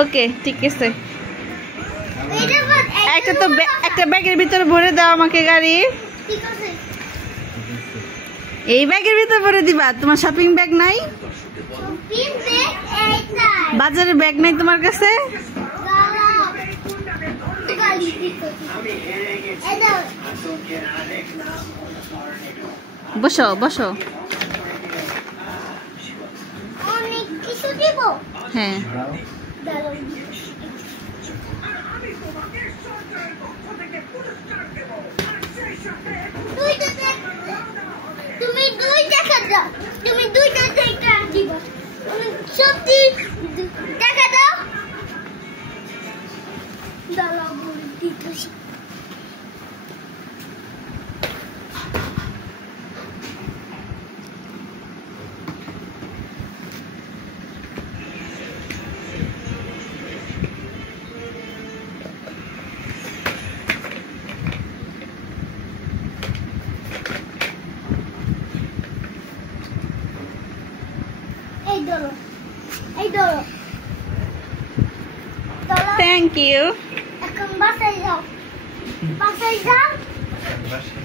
ওকে ঠিক আছে একটা তো একটা ব্যাগের ভিতরে ভরে দাও আমাকে গাড়ি এই ব্যাগের ভিতরে ভরে দিবা তোমার শপিং ব্যাগ নাই বাজারের ব্যাগ নাই তোমার কাছে বসো বসো হ্যাঁ তুমি দুইটা খাও তুমি দুইটা থেকে দিবা তুমি সত্যি টাকা দাও দাও বলি দিতেছি Thank you. Akan basah jauh. Basah jauh.